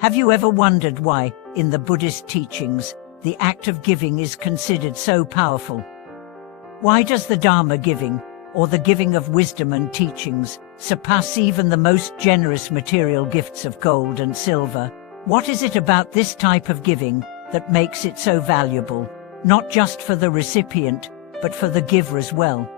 Have you ever wondered why, in the Buddhist teachings, the act of giving is considered so powerful? Why does the Dharma giving, or the giving of wisdom and teachings, surpass even the most generous material gifts of gold and silver? What is it about this type of giving that makes it so valuable, not just for the recipient, but for the giver as well?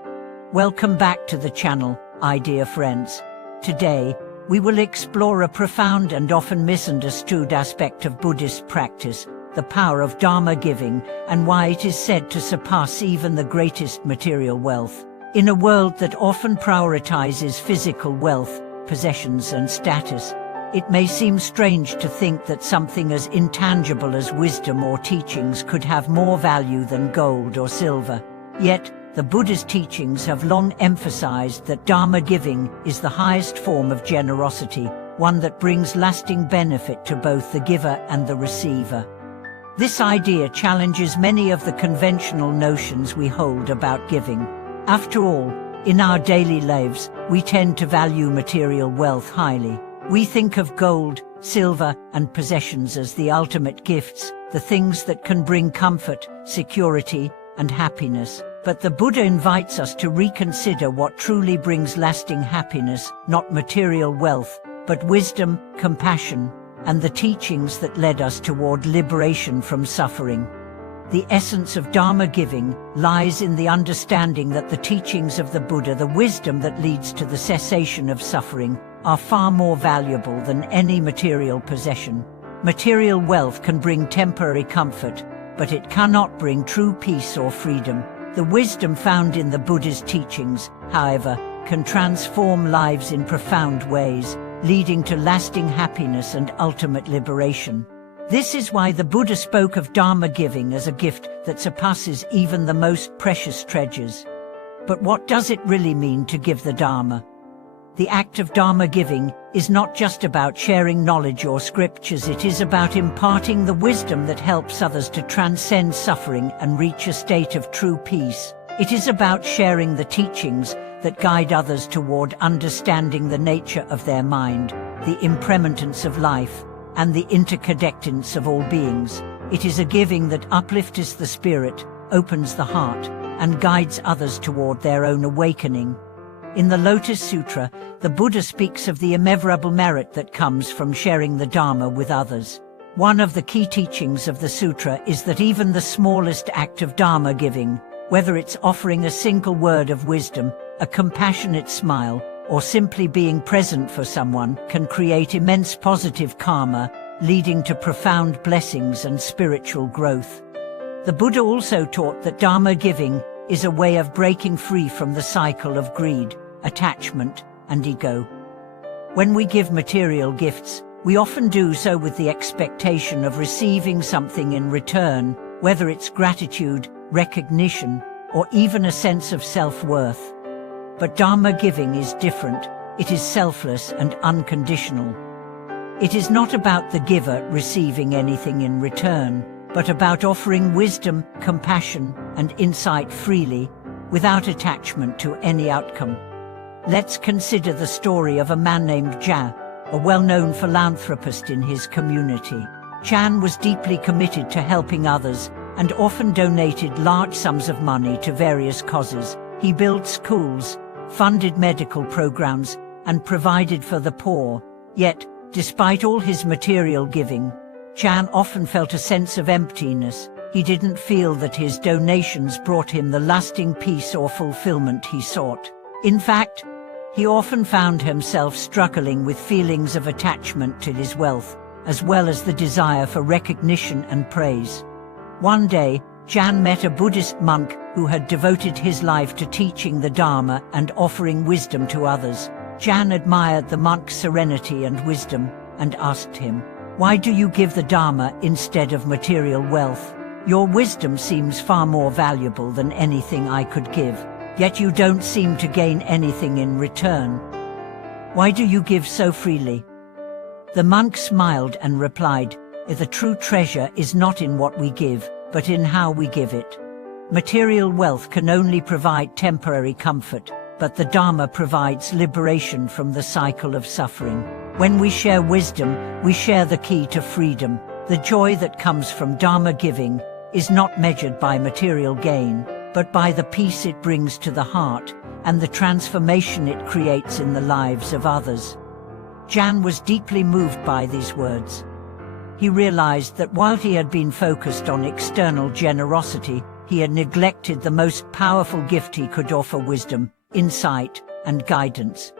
Welcome back to the channel, dear friends. Today, we will explore a profound and often misunderstood aspect of Buddhist practice, the power of Dharma giving, and why it is said to surpass even the greatest material wealth. In a world that often prioritizes physical wealth, possessions and status, it may seem strange to think that something as intangible as wisdom or teachings could have more value than gold or silver. Yet, the Buddha's teachings have long emphasized that Dharma giving is the highest form of generosity, one that brings lasting benefit to both the giver and the receiver. This idea challenges many of the conventional notions we hold about giving. After all, in our daily lives, we tend to value material wealth highly. We think of gold, silver, and possessions as the ultimate gifts, the things that can bring comfort, security, and happiness. But the Buddha invites us to reconsider what truly brings lasting happiness, not material wealth, but wisdom, compassion, and the teachings that led us toward liberation from suffering. The essence of Dharma giving lies in the understanding that the teachings of the Buddha, the wisdom that leads to the cessation of suffering, are far more valuable than any material possession. Material wealth can bring temporary comfort, but it cannot bring true peace or freedom. The wisdom found in the Buddha's teachings, however, can transform lives in profound ways, leading to lasting happiness and ultimate liberation. This is why the Buddha spoke of Dharma giving as a gift that surpasses even the most precious treasures. But what does it really mean to give the Dharma? The act of Dharma giving is not just about sharing knowledge or scriptures, it is about imparting the wisdom that helps others to transcend suffering and reach a state of true peace. It is about sharing the teachings that guide others toward understanding the nature of their mind, the impermanence of life, and the interconnectedness of all beings. It is a giving that uplifts the spirit, opens the heart, and guides others toward their own awakening. In the Lotus Sutra, the Buddha speaks of the immeasurable merit that comes from sharing the Dharma with others. One of the key teachings of the sutra is that even the smallest act of Dharma giving, whether it's offering a single word of wisdom, a compassionate smile, or simply being present for someone, can create immense positive karma, leading to profound blessings and spiritual growth. The Buddha also taught that Dharma giving is a way of breaking free from the cycle of greed, attachment, and ego. When we give material gifts, we often do so with the expectation of receiving something in return, whether it's gratitude, recognition, or even a sense of self-worth. But Dharma giving is different. It is selfless and unconditional. It is not about the giver receiving anything in return, but about offering wisdom, compassion, and insight freely, without attachment to any outcome. Let's consider the story of a man named Jan, a well-known philanthropist in his community. Jan was deeply committed to helping others and often donated large sums of money to various causes. He built schools, funded medical programs, and provided for the poor. Yet, despite all his material giving, Jan often felt a sense of emptiness. He didn't feel that his donations brought him the lasting peace or fulfillment he sought. In fact, he often found himself struggling with feelings of attachment to his wealth, as well as the desire for recognition and praise. One day, Jan met a Buddhist monk who had devoted his life to teaching the Dharma and offering wisdom to others. Jan admired the monk's serenity and wisdom, and asked him, "Why do you give the Dharma instead of material wealth? Your wisdom seems far more valuable than anything I could give, yet you don't seem to gain anything in return. Why do you give so freely?" The monk smiled and replied, "The true treasure is not in what we give, but in how we give it. Material wealth can only provide temporary comfort, but the Dharma provides liberation from the cycle of suffering. When we share wisdom, we share the key to freedom. The joy that comes from Dharma giving is not measured by material gain, but by the peace it brings to the heart and the transformation it creates in the lives of others. Jan was deeply moved by these words. He realized that while he had been focused on external generosity, he had neglected the most powerful gift he could offer: wisdom, insight, and guidance.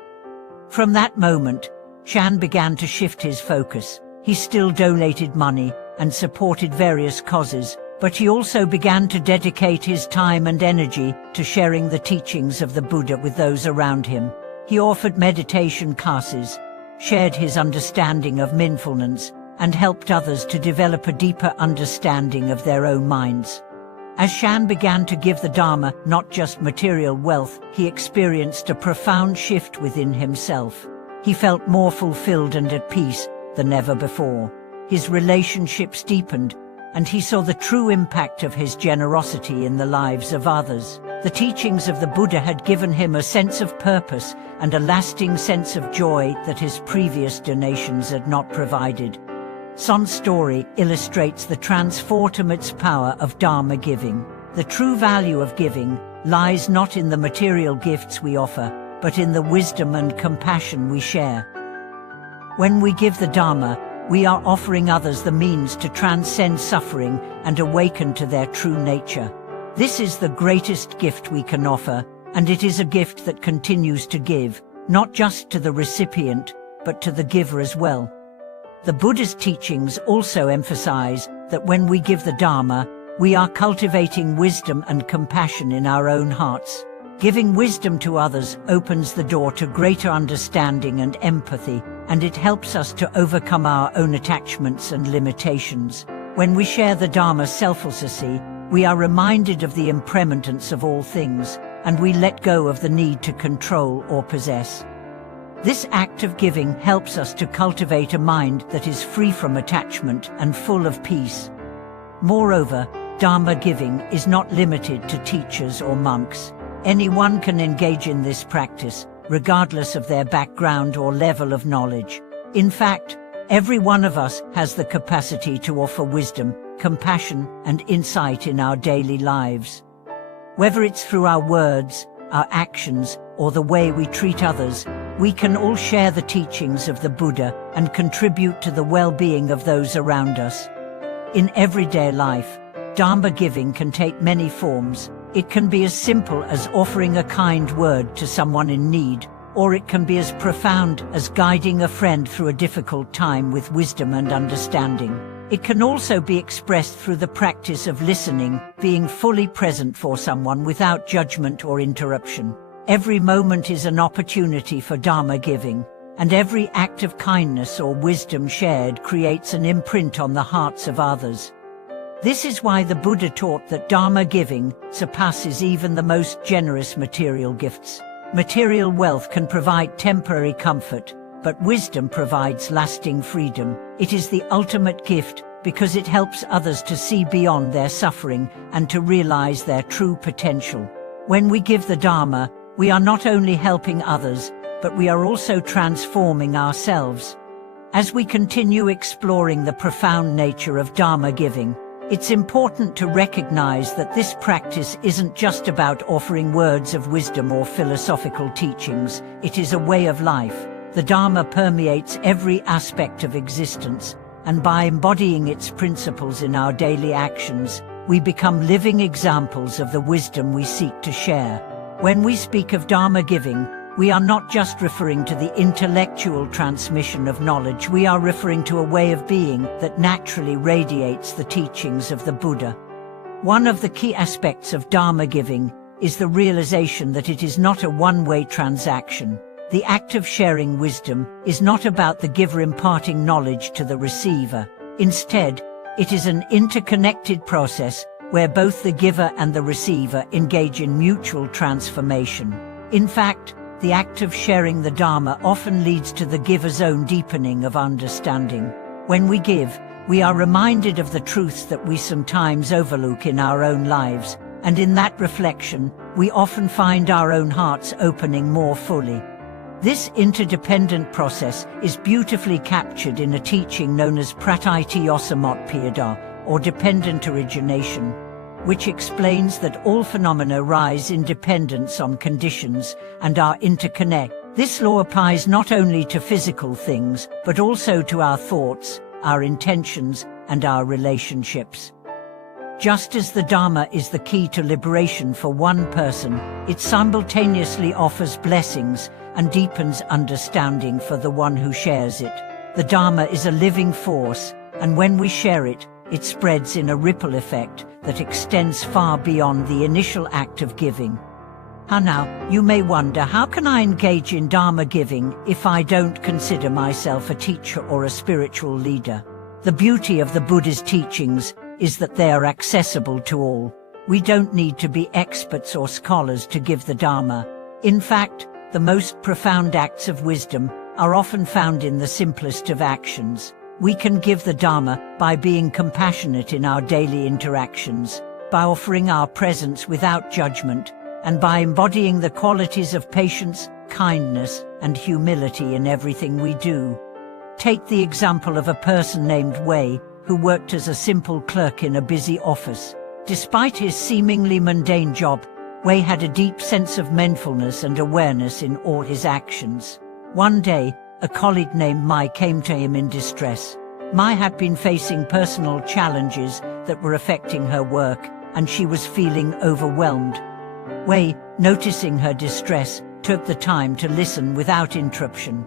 From that moment, Jan began to shift his focus. He still donated money and supported various causes, but he also began to dedicate his time and energy to sharing the teachings of the Buddha with those around him. He offered meditation classes, shared his understanding of mindfulness, and helped others to develop a deeper understanding of their own minds. As Shan began to give the Dharma not just material wealth, he experienced a profound shift within himself. He felt more fulfilled and at peace than ever before. His relationships deepened, and he saw the true impact of his generosity in the lives of others. The teachings of the Buddha had given him a sense of purpose and a lasting sense of joy that his previous donations had not provided. Son's story illustrates the transformative power of Dharma giving. The true value of giving lies not in the material gifts we offer, but in the wisdom and compassion we share. When we give the Dharma, we are offering others the means to transcend suffering and awaken to their true nature. This is the greatest gift we can offer, and it is a gift that continues to give, not just to the recipient, but to the giver as well. The Buddha's teachings also emphasize that when we give the Dharma, we are cultivating wisdom and compassion in our own hearts. Giving wisdom to others opens the door to greater understanding and empathy, and it helps us to overcome our own attachments and limitations. When we share the Dharma selflessly, we are reminded of the impermanence of all things, and we let go of the need to control or possess. This act of giving helps us to cultivate a mind that is free from attachment and full of peace. Moreover, Dharma giving is not limited to teachers or monks. Anyone can engage in this practice, regardless of their background or level of knowledge. In fact, every one of us has the capacity to offer wisdom, compassion, and insight in our daily lives. Whether it's through our words, our actions, or the way we treat others, we can all share the teachings of the Buddha and contribute to the well-being of those around us. In everyday life, Dharma giving can take many forms. It can be as simple as offering a kind word to someone in need, or it can be as profound as guiding a friend through a difficult time with wisdom and understanding. It can also be expressed through the practice of listening, being fully present for someone without judgment or interruption. Every moment is an opportunity for Dharma giving, and every act of kindness or wisdom shared creates an imprint on the hearts of others. This is why the Buddha taught that Dharma giving surpasses even the most generous material gifts. Material wealth can provide temporary comfort, but wisdom provides lasting freedom. It is the ultimate gift because it helps others to see beyond their suffering and to realize their true potential. When we give the Dharma, we are not only helping others, but we are also transforming ourselves. As we continue exploring the profound nature of Dharma giving, it's important to recognize that this practice isn't just about offering words of wisdom or philosophical teachings. It is a way of life. The Dharma permeates every aspect of existence, and by embodying its principles in our daily actions, we become living examples of the wisdom we seek to share. When we speak of Dharma giving, we are not just referring to the intellectual transmission of knowledge, we are referring to a way of being that naturally radiates the teachings of the Buddha. One of the key aspects of Dharma giving is the realization that it is not a one-way transaction. The act of sharing wisdom is not about the giver imparting knowledge to the receiver. Instead, it is an interconnected process where both the giver and the receiver engage in mutual transformation. In fact, the act of sharing the Dharma often leads to the giver's own deepening of understanding. When we give, we are reminded of the truths that we sometimes overlook in our own lives, and in that reflection, we often find our own hearts opening more fully. This interdependent process is beautifully captured in a teaching known as Pratyiosamotpiyada, or dependent origination, which explains that all phenomena rise in dependence on conditions and are interconnected. This law applies not only to physical things, but also to our thoughts, our intentions, and our relationships. Just as the Dharma is the key to liberation for one person, it simultaneously offers blessings and deepens understanding for the one who shares it. The Dharma is a living force, and when we share it, it spreads in a ripple effect that extends far beyond the initial act of giving. Now, you may wonder, how can I engage in Dharma giving if I don't consider myself a teacher or a spiritual leader? The beauty of the Buddha's teachings is that they are accessible to all. We don't need to be experts or scholars to give the Dharma. In fact, the most profound acts of wisdom are often found in the simplest of actions. We can give the Dharma by being compassionate in our daily interactions, by offering our presence without judgment, and by embodying the qualities of patience, kindness, and humility in everything we do. Take the example of a person named Wei, who worked as a simple clerk in a busy office. Despite his seemingly mundane job, Wei had a deep sense of mindfulness and awareness in all his actions. One day, a colleague named Mai came to him in distress. Mai had been facing personal challenges that were affecting her work, and she was feeling overwhelmed. Wei, noticing her distress, took the time to listen without interruption.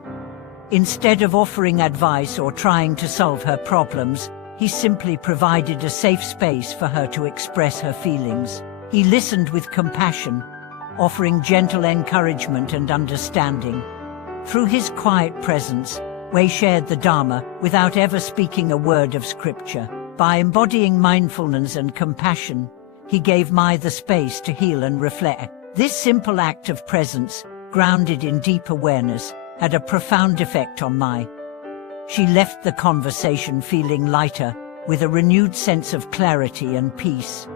Instead of offering advice or trying to solve her problems, he simply provided a safe space for her to express her feelings. He listened with compassion, offering gentle encouragement and understanding. Through his quiet presence, Wei shared the Dharma without ever speaking a word of scripture. By embodying mindfulness and compassion, he gave Mai the space to heal and reflect. This simple act of presence, grounded in deep awareness, had a profound effect on Mai. She left the conversation feeling lighter, with a renewed sense of clarity and peace.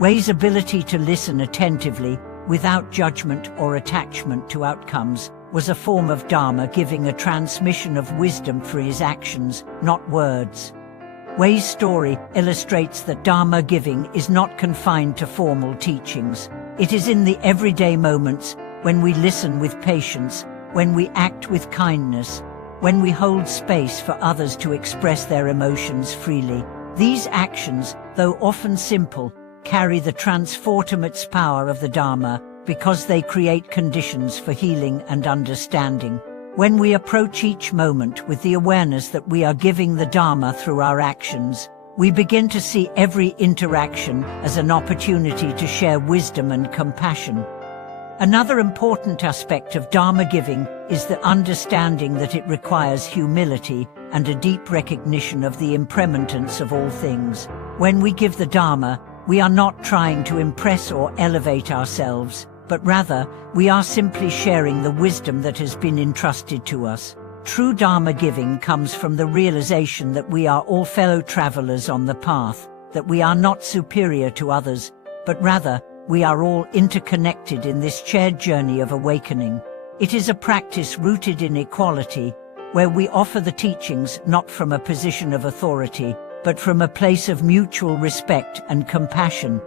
Wei's ability to listen attentively, without judgment or attachment to outcomes, was a form of Dharma giving, a transmission of wisdom through his actions, not words. Wei's story illustrates that Dharma giving is not confined to formal teachings. It is in the everyday moments, when we listen with patience, when we act with kindness, when we hold space for others to express their emotions freely. These actions, though often simple, carry the transformative power of the Dharma because they create conditions for healing and understanding. When we approach each moment with the awareness that we are giving the Dharma through our actions, we begin to see every interaction as an opportunity to share wisdom and compassion. Another important aspect of Dharma giving is the understanding that it requires humility and a deep recognition of the impermanence of all things. When we give the Dharma, we are not trying to impress or elevate ourselves, but rather, we are simply sharing the wisdom that has been entrusted to us. True Dharma giving comes from the realization that we are all fellow travelers on the path, that we are not superior to others, but rather, we are all interconnected in this shared journey of awakening. It is a practice rooted in equality, where we offer the teachings not from a position of authority, but from a place of mutual respect and compassion.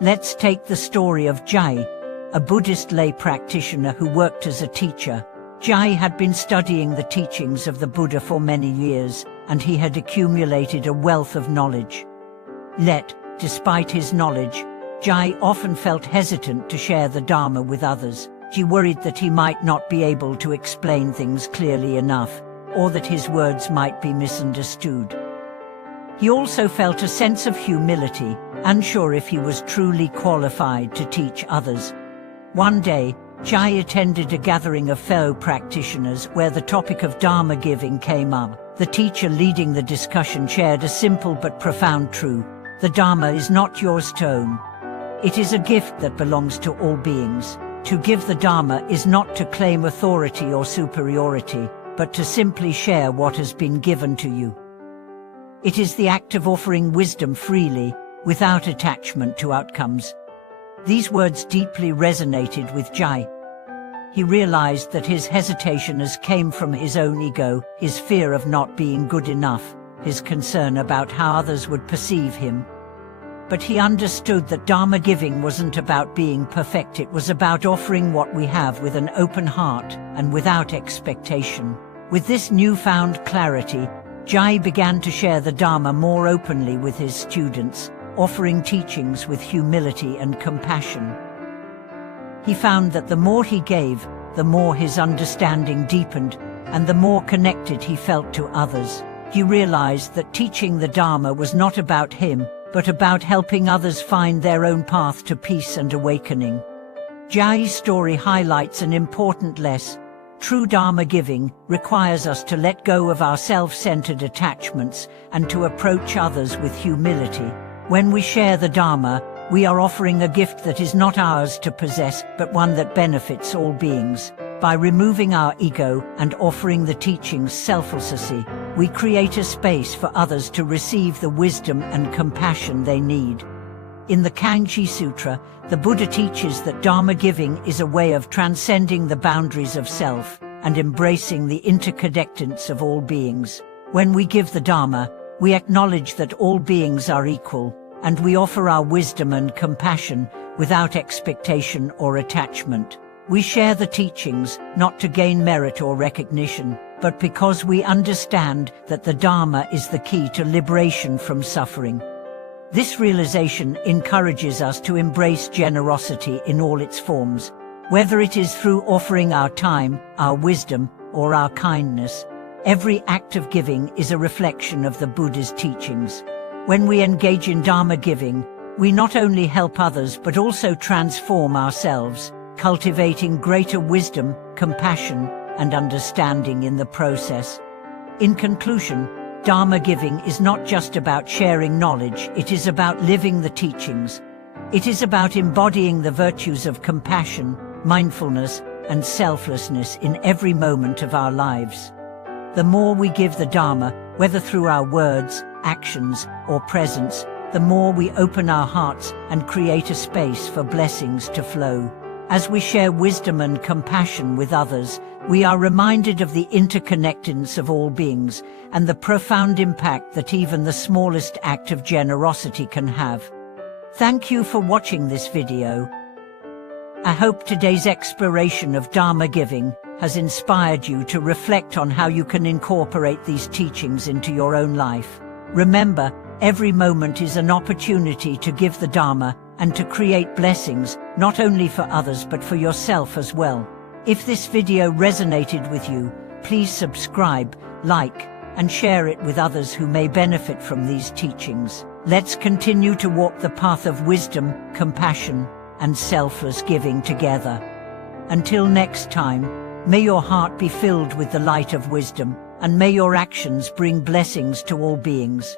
Let's take the story of Jai, a Buddhist lay practitioner who worked as a teacher. Jai had been studying the teachings of the Buddha for many years, and he had accumulated a wealth of knowledge. Yet, despite his knowledge, Jai often felt hesitant to share the Dharma with others. He worried that he might not be able to explain things clearly enough, or that his words might be misunderstood. He also felt a sense of humility, unsure if he was truly qualified to teach others. One day, Jai attended a gathering of fellow practitioners where the topic of Dharma giving came up. The teacher leading the discussion shared a simple but profound truth. The Dharma is not yours to own. It is a gift that belongs to all beings. To give the Dharma is not to claim authority or superiority, but to simply share what has been given to you. It is the act of offering wisdom freely, without attachment to outcomes. These words deeply resonated with Jai. he realized that his hesitations came from his own ego, his fear of not being good enough, his concern about how others would perceive him. But he understood that Dharma giving wasn't about being perfect, it was about offering what we have with an open heart and without expectation. With this newfound clarity, Jai began to share the Dharma more openly with his students, offering teachings with humility and compassion. He found that the more he gave, the more his understanding deepened, and the more connected he felt to others. He realized that teaching the Dharma was not about him, but about helping others find their own path to peace and awakening. Jai's story highlights an important lesson. True Dharma giving requires us to let go of our self-centered attachments and to approach others with humility. When we share the Dharma, we are offering a gift that is not ours to possess, but one that benefits all beings. By removing our ego and offering the teachings selflessly, we create a space for others to receive the wisdom and compassion they need. In the Kangchi Sutra, the Buddha teaches that Dharma giving is a way of transcending the boundaries of self and embracing the interconnectedness of all beings. When we give the Dharma, we acknowledge that all beings are equal, and we offer our wisdom and compassion without expectation or attachment. We share the teachings not to gain merit or recognition, but because we understand that the Dharma is the key to liberation from suffering. This realization encourages us to embrace generosity in all its forms, whether it is through offering our time, our wisdom, or our kindness. Every act of giving is a reflection of the Buddha's teachings. When we engage in Dharma giving, we not only help others but also transform ourselves, cultivating greater wisdom, compassion, and understanding in the process. In conclusion, Dharma giving is not just about sharing knowledge, it is about living the teachings. It is about embodying the virtues of compassion, mindfulness, and selflessness in every moment of our lives. The more we give the Dharma, whether through our words, actions, or presence, the more we open our hearts and create a space for blessings to flow. As we share wisdom and compassion with others, we are reminded of the interconnectedness of all beings and the profound impact that even the smallest act of generosity can have. Thank you for watching this video. I hope today's exploration of Dharma giving has inspired you to reflect on how you can incorporate these teachings into your own life. Remember, every moment is an opportunity to give the Dharma and to create blessings, not only for others but for yourself as well. If this video resonated with you, please subscribe, like, and share it with others who may benefit from these teachings. Let's continue to walk the path of wisdom, compassion, and selfless giving together. Until next time, may your heart be filled with the light of wisdom, and may your actions bring blessings to all beings.